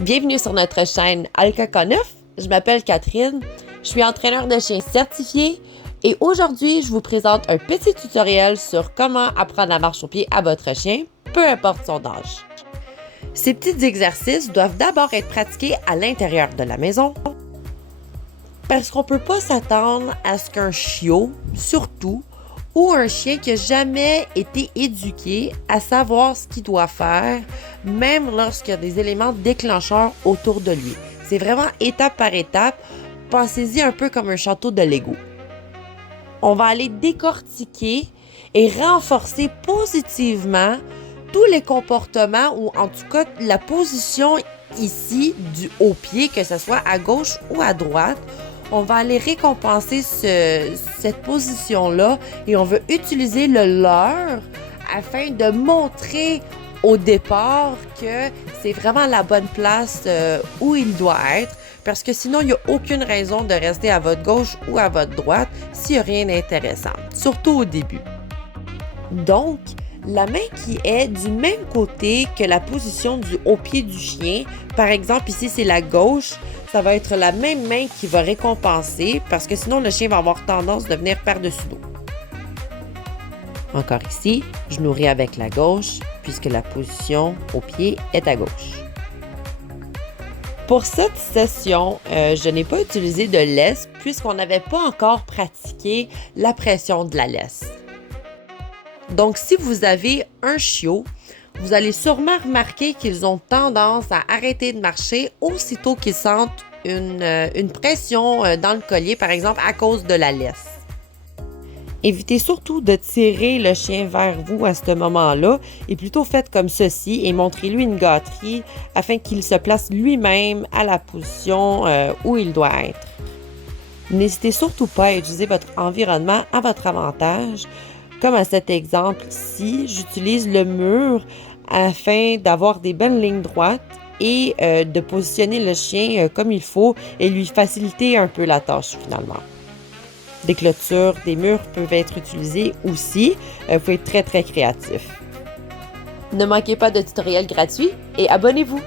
Bienvenue sur notre chaîne Alcaca9. Je m'appelle Catherine, je suis entraîneur de chiens certifié et aujourd'hui, je vous présente un petit tutoriel sur comment apprendre la marche au pied à votre chien, peu importe son âge. Ces petits exercices doivent d'abord être pratiqués à l'intérieur de la maison parce qu'on ne peut pas s'attendre à ce qu'un chiot, surtout, ou un chien qui n'a jamais été éduqué à savoir ce qu'il doit faire, même lorsqu'il y a des éléments déclencheurs autour de lui. C'est vraiment étape par étape. Pensez-y un peu comme un château de Lego. On va aller décortiquer et renforcer positivement tous les comportements ou en tout cas la position ici du haut pied, que ce soit à gauche ou à droite. On va aller récompenser cette position-là et on veut utiliser le leurre afin de montrer au départ que c'est vraiment la bonne place où il doit être parce que sinon, il n'y a aucune raison de rester à votre gauche ou à votre droite s'il n'y a rien d'intéressant, surtout au début. Donc, la main qui est du même côté que la position du haut pied du chien, par exemple ici c'est la gauche, ça va être la même main qui va récompenser parce que sinon le chien va avoir tendance de venir par-dessus dos. Encore ici, je nourris avec la gauche puisque la position au pied est à gauche. Pour cette session, je n'ai pas utilisé de laisse puisqu'on n'avait pas encore pratiqué la pression de la laisse. Donc, si vous avez un chiot, vous allez sûrement remarquer qu'ils ont tendance à arrêter de marcher aussitôt qu'ils sentent une pression dans le collier, par exemple à cause de la laisse. Évitez surtout de tirer le chien vers vous à ce moment-là et plutôt faites comme ceci et montrez-lui une gâterie afin qu'il se place lui-même à la position où il doit être. N'hésitez surtout pas à utiliser votre environnement à votre avantage. Comme à cet exemple-ci, j'utilise le mur afin d'avoir des bonnes lignes droites et de positionner le chien comme il faut et lui faciliter un peu la tâche finalement. Des clôtures, des murs peuvent être utilisés aussi. Il faut être très créatif. Ne manquez pas de tutoriels gratuits et abonnez-vous!